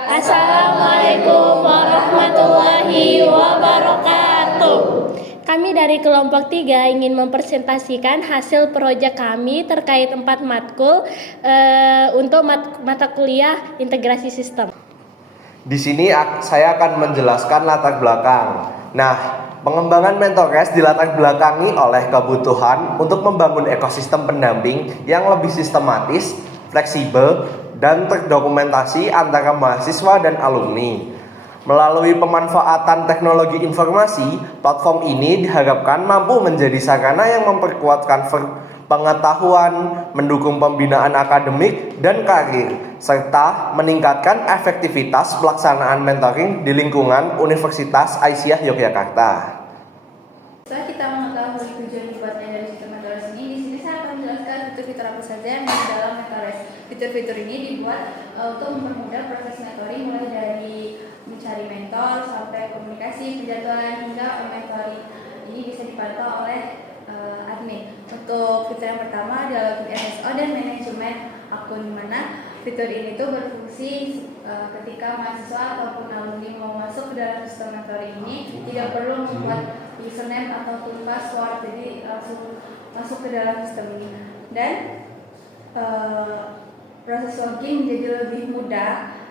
Assalamualaikum warahmatullahi wabarakatuh. Kami dari kelompok 3 ingin mempresentasikan hasil proyek kami terkait 4 matkul untuk mata kuliah integrasi sistem. Di sini saya akan menjelaskan latar belakang. Nah, pengembangan MentorCast dilatar belakangi oleh kebutuhan untuk membangun ekosistem pendamping yang lebih sistematis, fleksibel, dan terdokumentasi antara mahasiswa dan alumni. Melalui pemanfaatan teknologi informasi, platform ini diharapkan mampu menjadi sarana yang memperkuatkan pengetahuan, mendukung pembinaan akademik dan karir, serta meningkatkan efektivitas pelaksanaan mentoring di lingkungan Universitas Aisyah Yogyakarta. Setelah kita mengetahui tujuan dibuatnya dari sistem MentorCast ini, di sini saya akan menjelaskan fitur-fitur apa saja yang ada di dalam MentorCast. Fitur-fitur ini dibuat untuk mempermudah proses mentoring, mulai dari mencari mentor sampai komunikasi, penjadwalan hingga mentoring. Ini bisa dipantau oleh admin. Untuk fitur yang pertama adalah MSO dan manajemen akun, di mana fitur ini tuh berfungsi ketika mahasiswa ataupun alumni mau masuk ke dalam sistem mentoring ini tidak perlu membuat username ataupun password, jadi langsung masuk ke dalam sistem ini, dan proses login menjadi lebih mudah,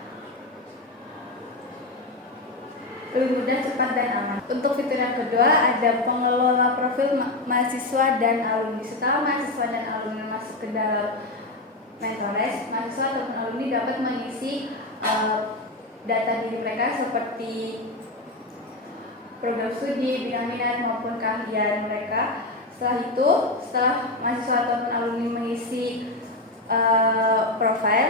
cepat dan aman. Untuk fitur yang kedua ada pengelola profil mahasiswa dan alumni. Setelah mahasiswa dan alumni masuk ke dalam MentorCast, mahasiswa ataupun alumni dapat mengisi data diri mereka seperti program studi, bidang minat maupun keahlian mereka. Setelah mahasiswa ataupun alumni mengisi profil,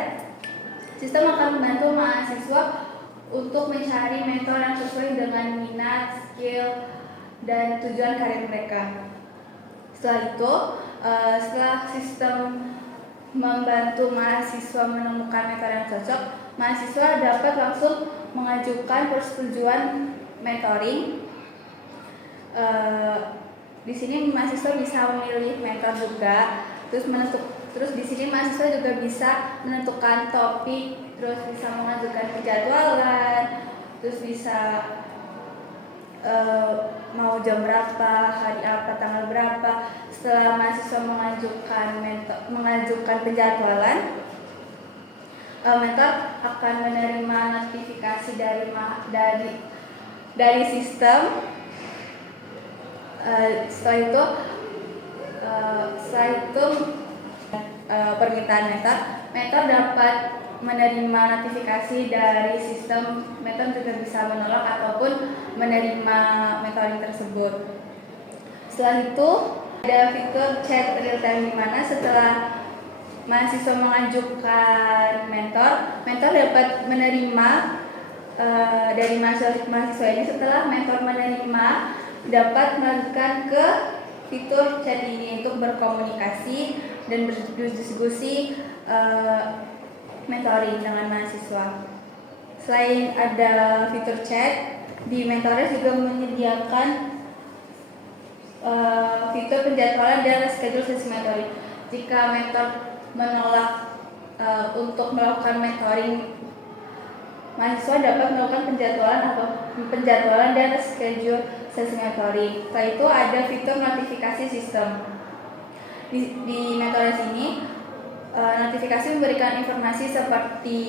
sistem akan membantu mahasiswa untuk mencari mentor yang sesuai dengan minat, skill, dan tujuan karir mereka. Setelah sistem membantu mahasiswa menemukan mentor yang cocok, mahasiswa dapat langsung mengajukan persetujuan mentoring. Di sini mahasiswa bisa memilih mentor juga, terus di sini mahasiswa juga bisa menentukan topik, terus bisa mengajukan penjadwalan, terus bisa mau jam berapa, hari apa, tanggal berapa. Setelah mahasiswa mengajukan penjadwalan, mentor akan menerima notifikasi dari sistem. Setelah itu permintaan mentor dapat menerima notifikasi dari sistem. Mentor juga bisa menolak ataupun menerima mentoring tersebut. Setelah itu ada fitur chat real time, di mana setelah mahasiswa mengajukan mentor dapat menerima dari mahasiswa ini. Setelah mentor menerima, dapat melanjutkan ke fitur chat ini untuk berkomunikasi dan berdiskusi mentoring dengan mahasiswa. Selain ada fitur chat, di MentorCast juga menyediakan fitur penjadwalan dan schedule sesi mentoring. Jika mentor menolak untuk melakukan mentoring, mahasiswa dapat melakukan penjadwalan dan schedule sesi mentoring. Setelah itu ada fitur notifikasi sistem. Di MentorCast ini notifikasi memberikan informasi seperti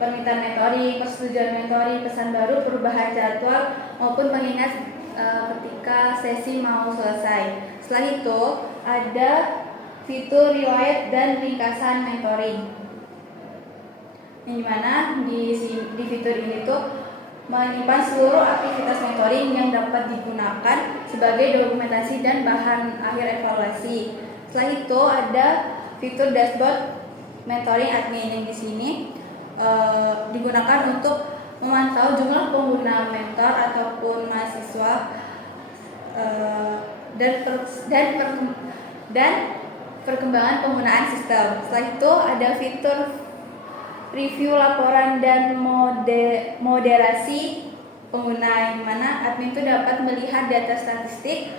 permintaan mentoring, persetujuan mentoring, pesan baru, perubahan jadwal, maupun pengingat ketika sesi mau selesai. Setelah itu ada fitur riwayat dan ringkasan mentoring, yang dimana di fitur ini tuh menyimpan seluruh aktivitas mentoring yang dapat digunakan sebagai dokumentasi dan bahan akhir evaluasi. Setelah itu ada fitur dashboard mentoring admin, yang di sini digunakan untuk memantau jumlah pengguna mentor ataupun mahasiswa dan perkembangan penggunaan sistem. Setelah itu ada fitur review laporan dan moderasi pengguna, di mana admin itu dapat melihat data statistik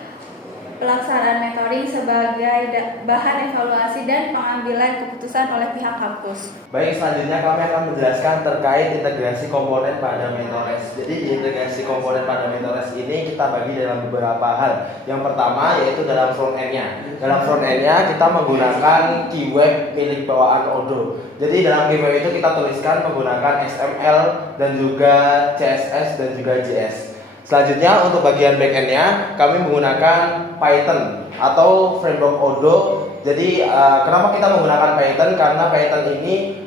pelaksanaan mentoring sebagai bahan evaluasi dan pengambilan keputusan oleh pihak kampus. Baik, selanjutnya kami akan menjelaskan terkait integrasi komponen pada Mentores. Jadi di integrasi komponen pada Mentores ini kita bagi dalam beberapa hal. Yang pertama yaitu dalam front end-nya. Dalam front end-nya kita menggunakan keyword milik bawaan Odoo. Jadi dalam keyword itu kita tuliskan menggunakan XML dan juga CSS dan juga JS. Selanjutnya untuk bagian backend-nya kami menggunakan Python atau framework Odoo. Jadi kenapa kita menggunakan Python? Karena Python ini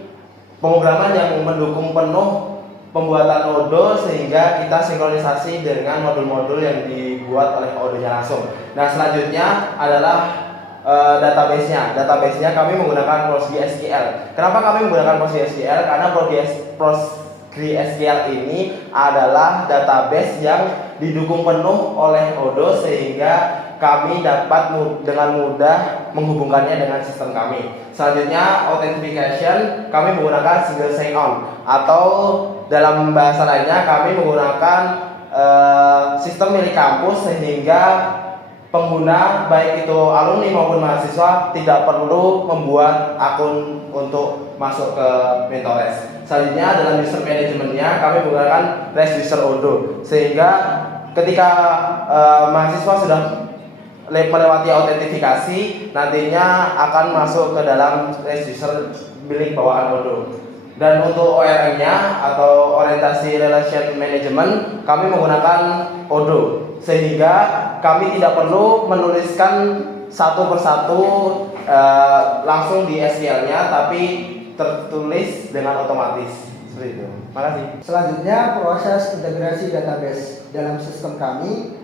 pemrograman yang mendukung penuh pembuatan Odoo sehingga kita sinkronisasi dengan modul-modul yang dibuat oleh Odoo-nya langsung. Nah, selanjutnya adalah database-nya. Database-nya kami menggunakan PostgreSQL. Kenapa kami menggunakan PostgreSQL? Karena PostgreSQL ini adalah database yang didukung penuh oleh Odoo sehingga kami dapat dengan mudah menghubungkannya dengan sistem kami. Selanjutnya authentication kami menggunakan single sign on atau dalam bahasa lainnya kami menggunakan sistem milik kampus sehingga pengguna baik itu alumni maupun mahasiswa tidak perlu membuat akun untuk masuk ke Mentores. Selanjutnya dalam user manajemennya kami menggunakan REST user Odoo sehingga ketika mahasiswa sudah melewati autentifikasi nantinya akan masuk ke dalam REST user milik bawaan Odoo. Dan untuk ORM-nya atau orientasi relation management kami menggunakan Odoo sehingga kami tidak perlu menuliskan satu persatu langsung di SQL-nya tapi tertulis dengan otomatis seperti itu. Makasih. Selanjutnya proses integrasi database dalam sistem kami.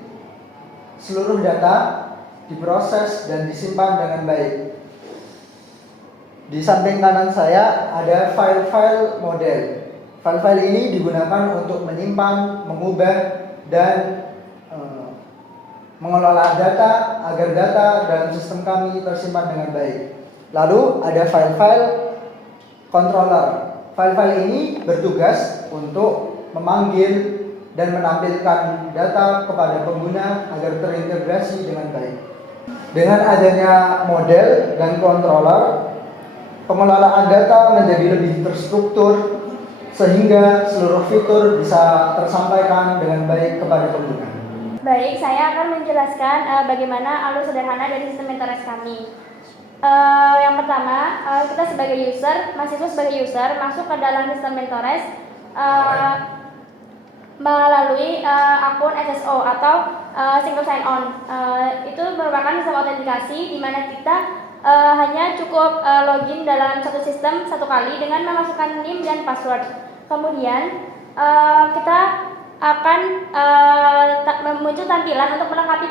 Seluruh data diproses dan disimpan dengan baik. Di samping kanan saya ada file-file model. File-file ini digunakan untuk menyimpan, mengubah, dan mengelola data agar data dalam sistem kami tersimpan dengan baik. Lalu ada file-file controller. File-file ini bertugas untuk memanggil dan menampilkan data kepada pengguna agar terintegrasi dengan baik. Dengan adanya model dan controller, pengelolaan data menjadi lebih terstruktur sehingga seluruh fitur bisa tersampaikan dengan baik kepada pengguna. Baik, saya akan menjelaskan bagaimana alur sederhana dari sistem Mentores kami. Yang pertama, kita sebagai user, mahasiswa sebagai user masuk ke dalam sistem Mentores melalui akun SSO atau single sign on. Itu merupakan sistem autentikasi di mana kita hanya cukup login dalam satu sistem satu kali dengan memasukkan NIM dan password. Kemudian kita akan muncul tampilan untuk melengkapi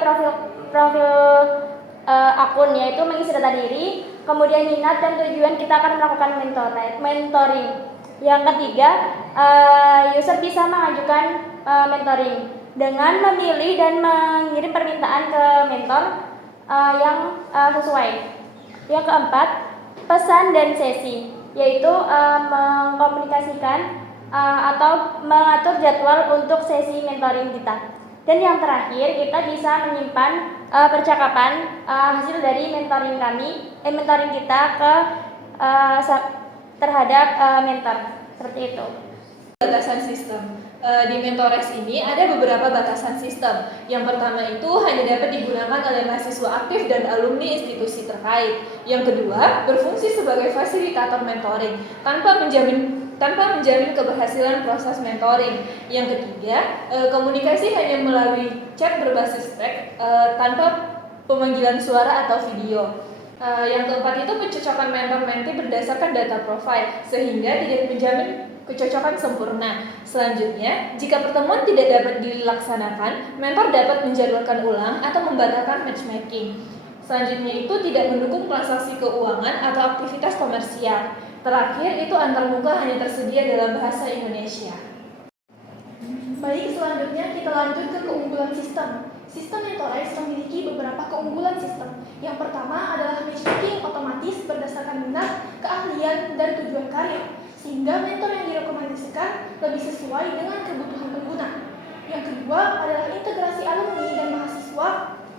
profil akun, yaitu mengisi data diri, kemudian minat dan tujuan kita akan melakukan mentoring. Yang ketiga, user bisa mengajukan mentoring dengan memilih dan mengirim permintaan ke mentor yang sesuai. Yang keempat, pesan dan sesi, yaitu mengkomunikasikan atau mengatur jadwal untuk sesi mentoring kita. Dan yang terakhir, kita bisa menyimpan percakapan hasil dari mentoring kita ke terhadap mentor, seperti itu. Batasan sistem. Di Mentores ini ada beberapa batasan sistem. Yang pertama itu hanya dapat digunakan oleh mahasiswa aktif dan alumni institusi terkait. Yang kedua, berfungsi sebagai fasilitator mentoring tanpa menjamin keberhasilan proses mentoring. Yang ketiga, komunikasi hanya melalui chat berbasis teks tanpa pemanggilan suara atau video. Yang keempat itu pencocokan mentor-mentee berdasarkan data profile sehingga tidak menjamin kecocokan sempurna. Selanjutnya, jika pertemuan tidak dapat dilaksanakan, mentor dapat menjadwalkan ulang atau membatalkan matchmaking. Selanjutnya itu tidak mendukung transaksi keuangan atau aktivitas komersial. Terakhir itu antarmuka hanya tersedia dalam bahasa Indonesia. Baik, selanjutnya kita lanjut ke keunggulan sistem. Sistem Mentores memiliki beberapa keunggulan sistem. Yang pertama adalah matchmaking otomatis berdasarkan minat, keahlian, dan tujuan karir, sehingga mentor yang direkomendasikan lebih sesuai dengan kebutuhan pengguna. Yang kedua adalah integrasi alumni dan mahasiswa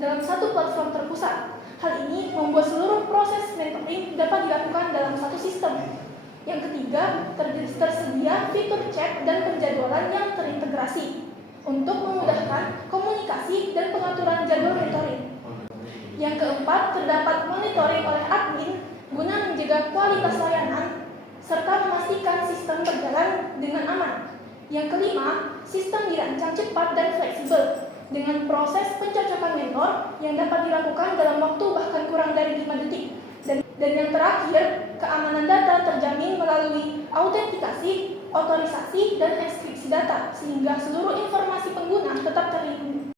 dalam satu platform terpusat. Hal ini membuat seluruh proses mentoring dapat dilakukan dalam satu sistem. Yang ketiga, tersedia fitur chat dan penjadwalan yang terintegrasi untuk memudahkan komunikasi dan pengaturan jadwal mentoring. Yang keempat, terdapat monitoring oleh admin guna menjaga kualitas layanan serta memastikan sistem berjalan dengan aman. Yang kelima, sistem dirancang cepat dan fleksibel dengan proses pencocokan mentor yang dapat dilakukan dalam waktu bahkan kurang dari 5 detik. Dan yang terakhir, keamanan data terjamin melalui autentikasi, otorisasi, dan enkripsi data sehingga seluruh informasi pengguna tetap terlindungi.